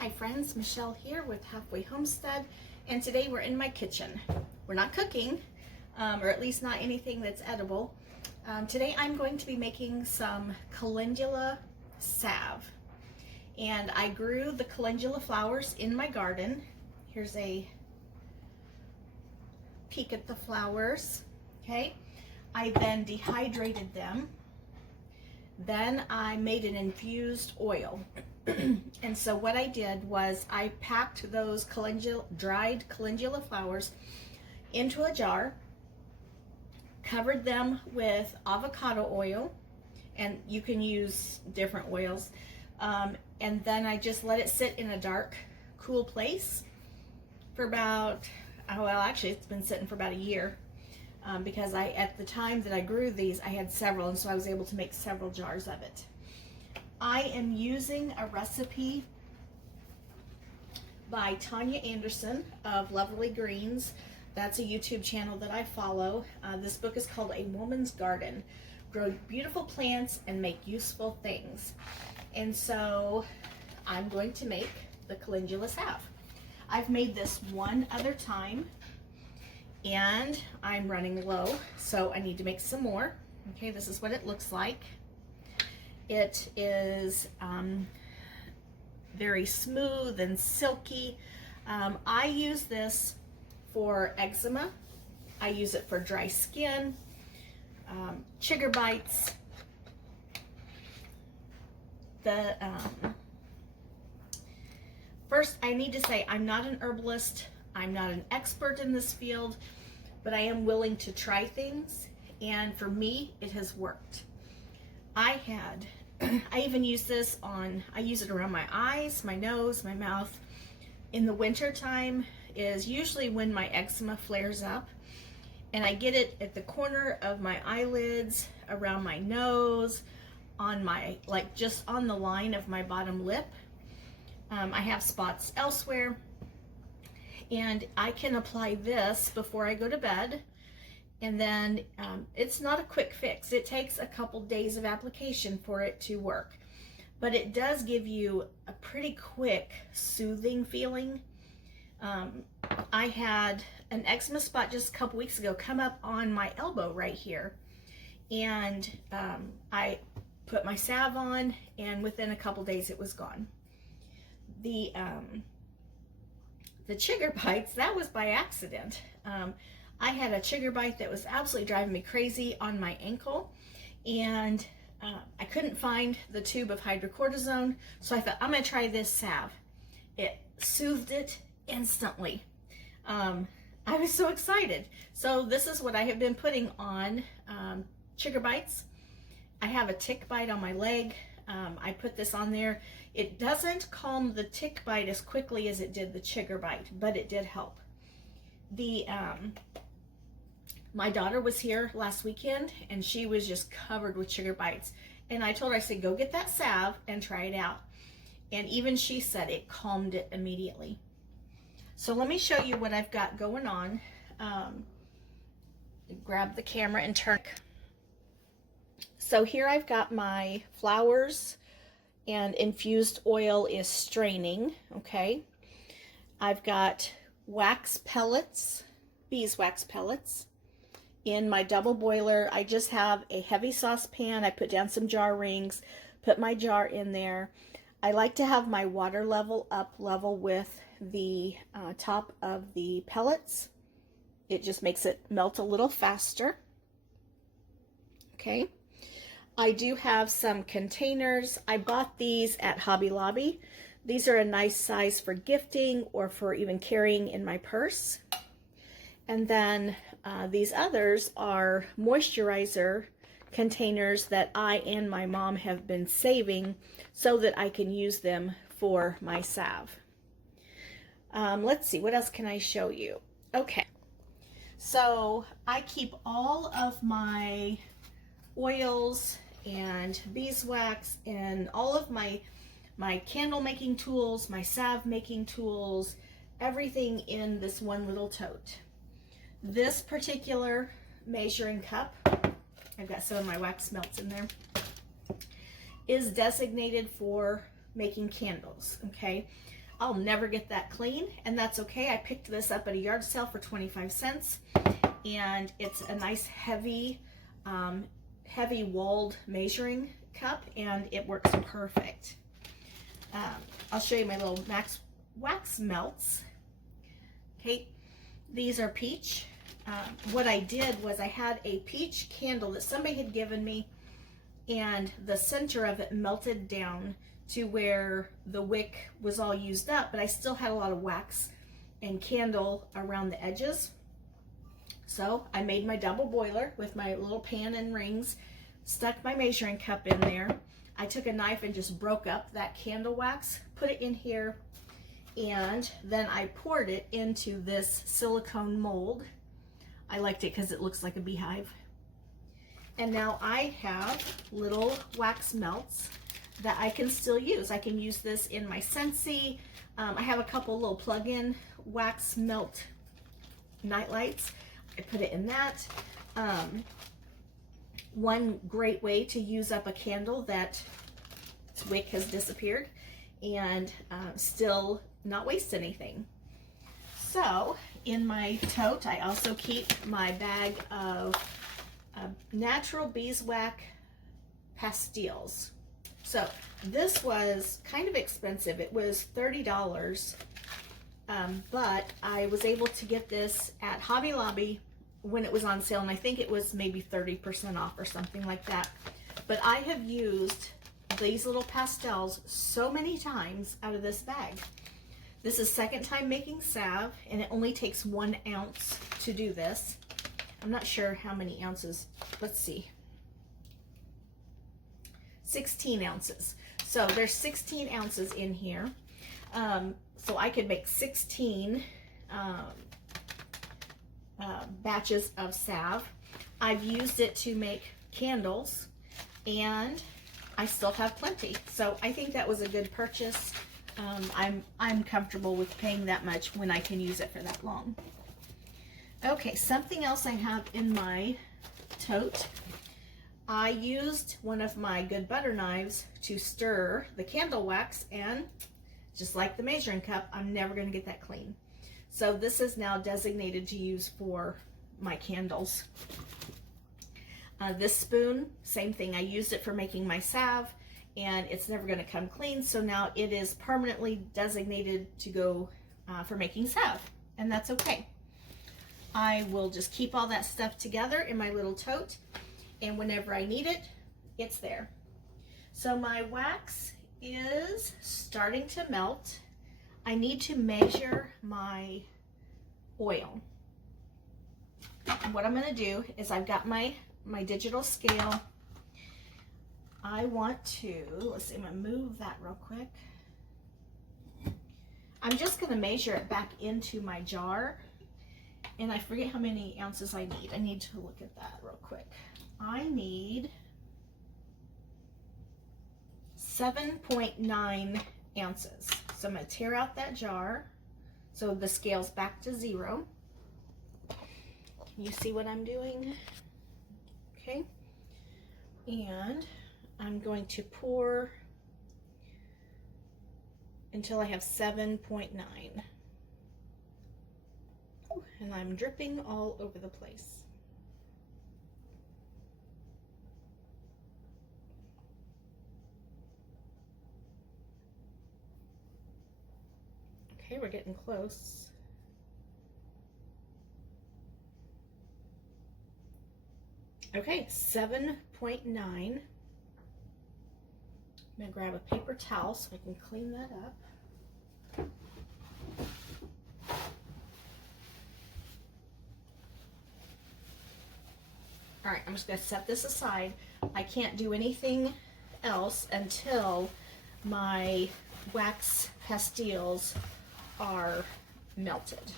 Hi friends, Michelle here with Halfway Homestead, and today we're in my kitchen. We're not cooking, or at least not anything that's edible. Today I'm going to be making some Calendula Salve, and I grew the calendula flowers in my garden. Here's a peek at the flowers, okay? I then dehydrated them. Then I made an infused oil. And so what I did was I packed those dried calendula flowers into a jar, covered them with avocado oil, and you can use different oils, and then I just let it sit in a dark, cool place for about, well actually it's been sitting for about a year, because at the time that I grew these I had several, and so I was able to make several jars of it. I am using a recipe by Tanya Anderson of Lovely Greens. That's a YouTube channel that I follow. This book is called A Woman's Garden. Grow beautiful plants and make useful things. And so I'm going to make the Calendula Salve. I've made this one other time and I'm running low, so I need to make some more. Okay, this is what it looks like. It is very smooth and silky. I use this for eczema. I use it for dry skin, chigger bites. First, I need to say I'm not an herbalist. I'm not an expert in this field, but I am willing to try things, and for me, it has worked. I even use this I use it around my eyes, my nose, my mouth. In the winter time is usually when my eczema flares up, and I get it at the corner of my eyelids, around my nose, on my, like just on the line of my bottom lip. I have spots elsewhere, and I can apply this before I go to bed. And then it's not a quick fix. It takes a couple days of application for it to work. But it does give you a pretty quick, soothing feeling. I had an eczema spot just a couple weeks ago come up on my elbow right here. And I put my salve on, and within a couple days it was gone. The chigger bites, that was by accident. I had a chigger bite that was absolutely driving me crazy on my ankle, and I couldn't find the tube of hydrocortisone, so I thought, I'm going to try this salve. It soothed it instantly. I was so excited. So this is what I have been putting on chigger bites. I have a tick bite on my leg. I put this on there. It doesn't calm the tick bite as quickly as it did the chigger bite, but it did help. My daughter was here last weekend, and she was just covered with chigger bites. And I told her, I said, go get that salve and try it out. And even she said it calmed it immediately. So let me show you what I've got going on. Grab the camera and turn. So here I've got my flowers, and infused oil is straining, okay? I've got wax pellets, beeswax pellets, in my double boiler. I just have a heavy saucepan. I put down some jar rings, put my jar in there. I like to have my water level up level with the top of the pellets. It just makes it melt a little faster. Okay. I do have some containers. I bought these at Hobby Lobby. These are a nice size for gifting or for even carrying in my purse. And then these others are moisturizer containers that I and my mom have been saving so that I can use them for my salve. Let's see, what else can I show you? Okay, so I keep all of my oils and beeswax and all of my candle making tools, my salve making tools, everything in this one little tote. This particular measuring cup, I've got some of my wax melts in there, is designated for making candles, okay? I'll never get that clean, and that's okay. I picked this up at a yard sale for 25 cents, and it's a nice heavy walled measuring cup, and it works perfect. I'll show you my little wax melts. Okay, these are peach. What I did was I had a peach candle that somebody had given me, and the center of it melted down to where the wick was all used up, but I still had a lot of wax and candle around the edges. So I made my double boiler with my little pan and rings, stuck my measuring cup in there. I took a knife and just broke up that candle wax, put it in here, and then I poured it into this silicone mold. I liked it because it looks like a beehive. And now I have little wax melts that I can still use. I can use this in my Scentsy. I have a couple little plug-in wax melt night lights. I put it in that. One great way to use up a candle that its wick has disappeared and still not waste anything. So in my tote, I also keep my bag of natural beeswax pastilles. So this was kind of expensive. It was $30, but I was able to get this at Hobby Lobby when it was on sale, and I think it was maybe 30% off or something like that. But I have used these little pastels so many times out of this bag. This is second time making salve, and it only takes 1 ounce to do this. I'm not sure how many ounces. Let's see. 16 ounces. So there's 16 ounces in here. So I could make 16 batches of salve. I've used it to make candles, and I still have plenty. So I think that was a good purchase. I'm comfortable with paying that much when I can use it for that long. Okay, something else I have in my tote. I used one of my good butter knives to stir the candle wax, and just like the measuring cup, I'm never going to get that clean. So this is now designated to use for my candles. This spoon, same thing. I used it for making my salve, and it's never going to come clean. So now it is permanently designated to go for making salve, and that's okay. I will just keep all that stuff together in my little tote, and whenever I need it, it's there. So my wax is starting to melt. I need to measure my oil. And what I'm going to do is I've got my digital scale. I want to, let's see, I'm going to move that real quick. I'm just going to measure it back into my jar, and I forget how many ounces I need. I need to look at that real quick. I need 7.9 ounces. So I'm going to tear out that jar so the scale's back to 0. Can you see what I'm doing? Okay. And I'm going to pour until I have 7.9. And I'm dripping all over the place. Okay, we're getting close. Okay, 7.9. I'm gonna grab a paper towel so I can clean that up. All right, I'm just gonna set this aside. I can't do anything else until my wax pastilles are melted.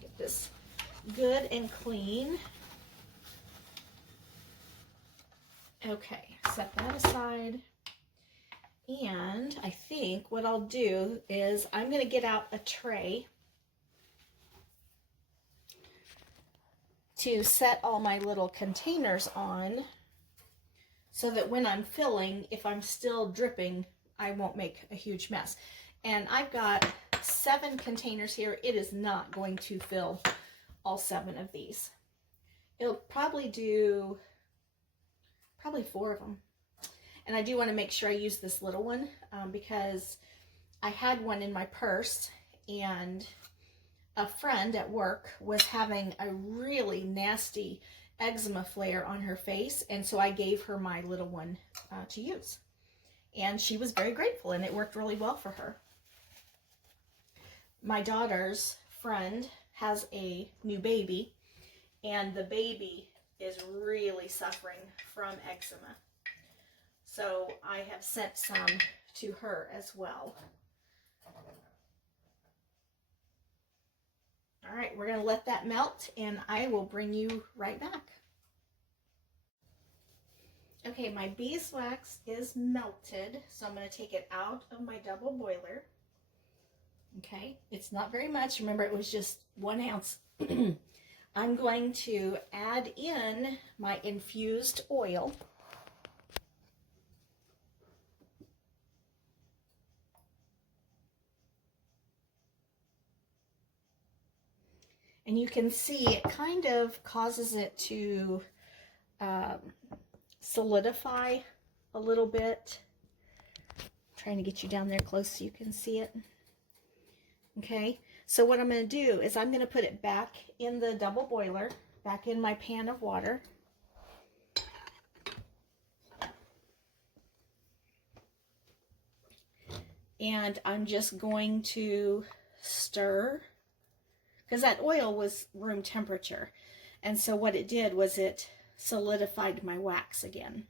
Get this good and clean. Okay, set that aside. And I think what I'll do is I'm going to get out a tray to set all my little containers on, so that when I'm filling, if I'm still dripping, I won't make a huge mess. And I've got 7 containers here. It is not going to fill all 7 of these. It'll probably do 4 of them. And I do want to make sure I use this little one because I had one in my purse, and a friend at work was having a really nasty eczema flare on her face, and so I gave her my little one to use. And she was very grateful, and it worked really well for her. My daughter's friend has a new baby, and the baby is really suffering from eczema. So I have sent some to her as well. All right, we're going to let that melt, and I will bring you right back. Okay, my beeswax is melted, so I'm going to take it out of my double boiler. Okay, it's not very much. Remember, it was just 1 ounce. I'm going to add in my infused oil. And you can see it kind of causes it to solidify a little bit. I'm trying to get you down there close so you can see it. Okay, so what I'm going to do is I'm going to put it back in the double boiler, back in my pan of water. And I'm just going to stir, because that oil was room temperature. And so what it did was it solidified my wax again.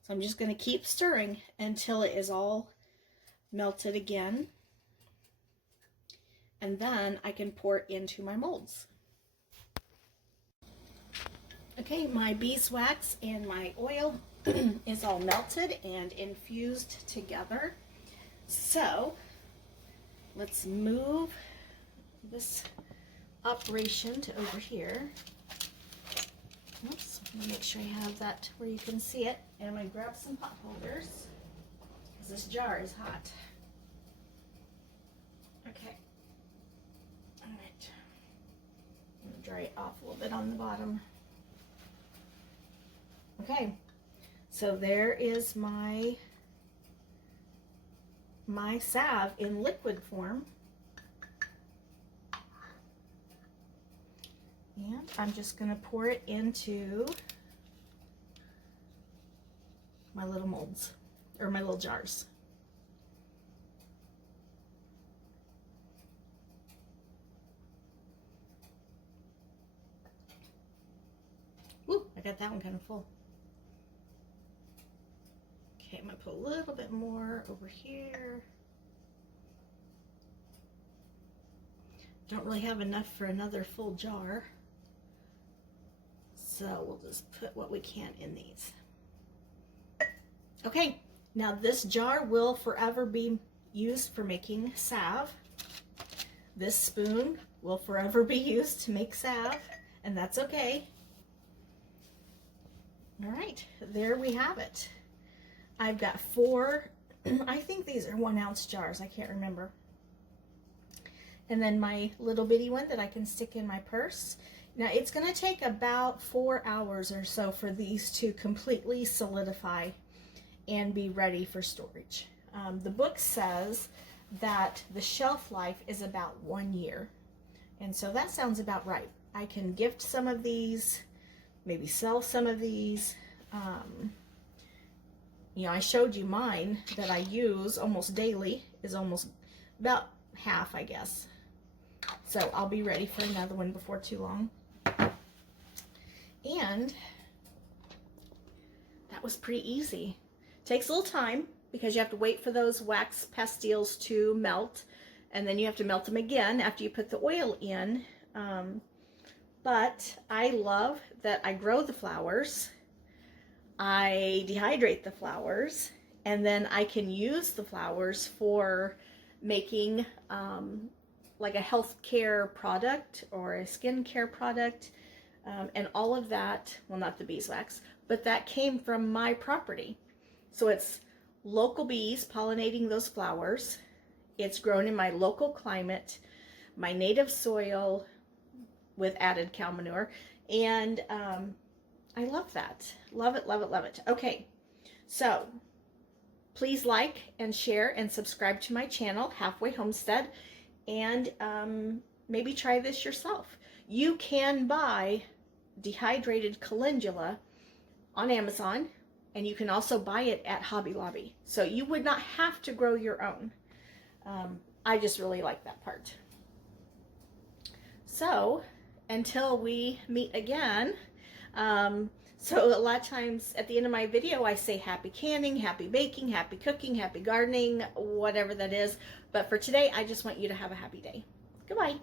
So I'm just going to keep stirring until it is all melted again. And then I can pour it into my molds. Okay, my beeswax and my oil is all melted and infused together. So let's move this operation to over here. Oops, let me make sure I have that where you can see it. And I'm going to grab some pot holders because this jar is hot. Okay. All right. I'm going to dry it off a little bit on the bottom. Okay. So there is my salve in liquid form. And I'm just going to pour it into my little molds, or my little jars. Woo, I got that one kind of full. Okay, I'm going to put a little bit more over here. Don't really have enough for another full jar. So we'll just put what we can in these. Okay, now this jar will forever be used for making salve. This spoon will forever be used to make salve, and that's okay. All right, there we have it. I've got 4, I think these are 1 ounce jars, I can't remember. And then my little bitty one that I can stick in my purse. Now it's going to take about 4 hours or so for these to completely solidify and be ready for storage. The book says that the shelf life is about 1 year. And so that sounds about right. I can gift some of these, maybe sell some of these. You know, I showed you mine that I use almost daily, is almost about half, I guess. So I'll be ready for another one before too long. And that was pretty easy. Takes a little time because you have to wait for those wax pastilles to melt, and then you have to melt them again after you put the oil in. But I love that I grow the flowers, I dehydrate the flowers, and then I can use the flowers for making like a health care product or a skin care product, and all of that, well, not the beeswax, but that came from my property. So it's local bees pollinating those flowers. It's grown in my local climate, my native soil with added cow manure. And I love that. Love it, love it, love it. Okay, so please like and share and subscribe to my channel, Halfway Homestead, and maybe try this yourself. You can buy dehydrated calendula on Amazon, and you can also buy it at Hobby Lobby. So you would not have to grow your own. I just really like that part. So until we meet again, so a lot of times at the end of my video, I say happy canning, happy baking, happy cooking, happy gardening, whatever that is. But for today, I just want you to have a happy day. Goodbye.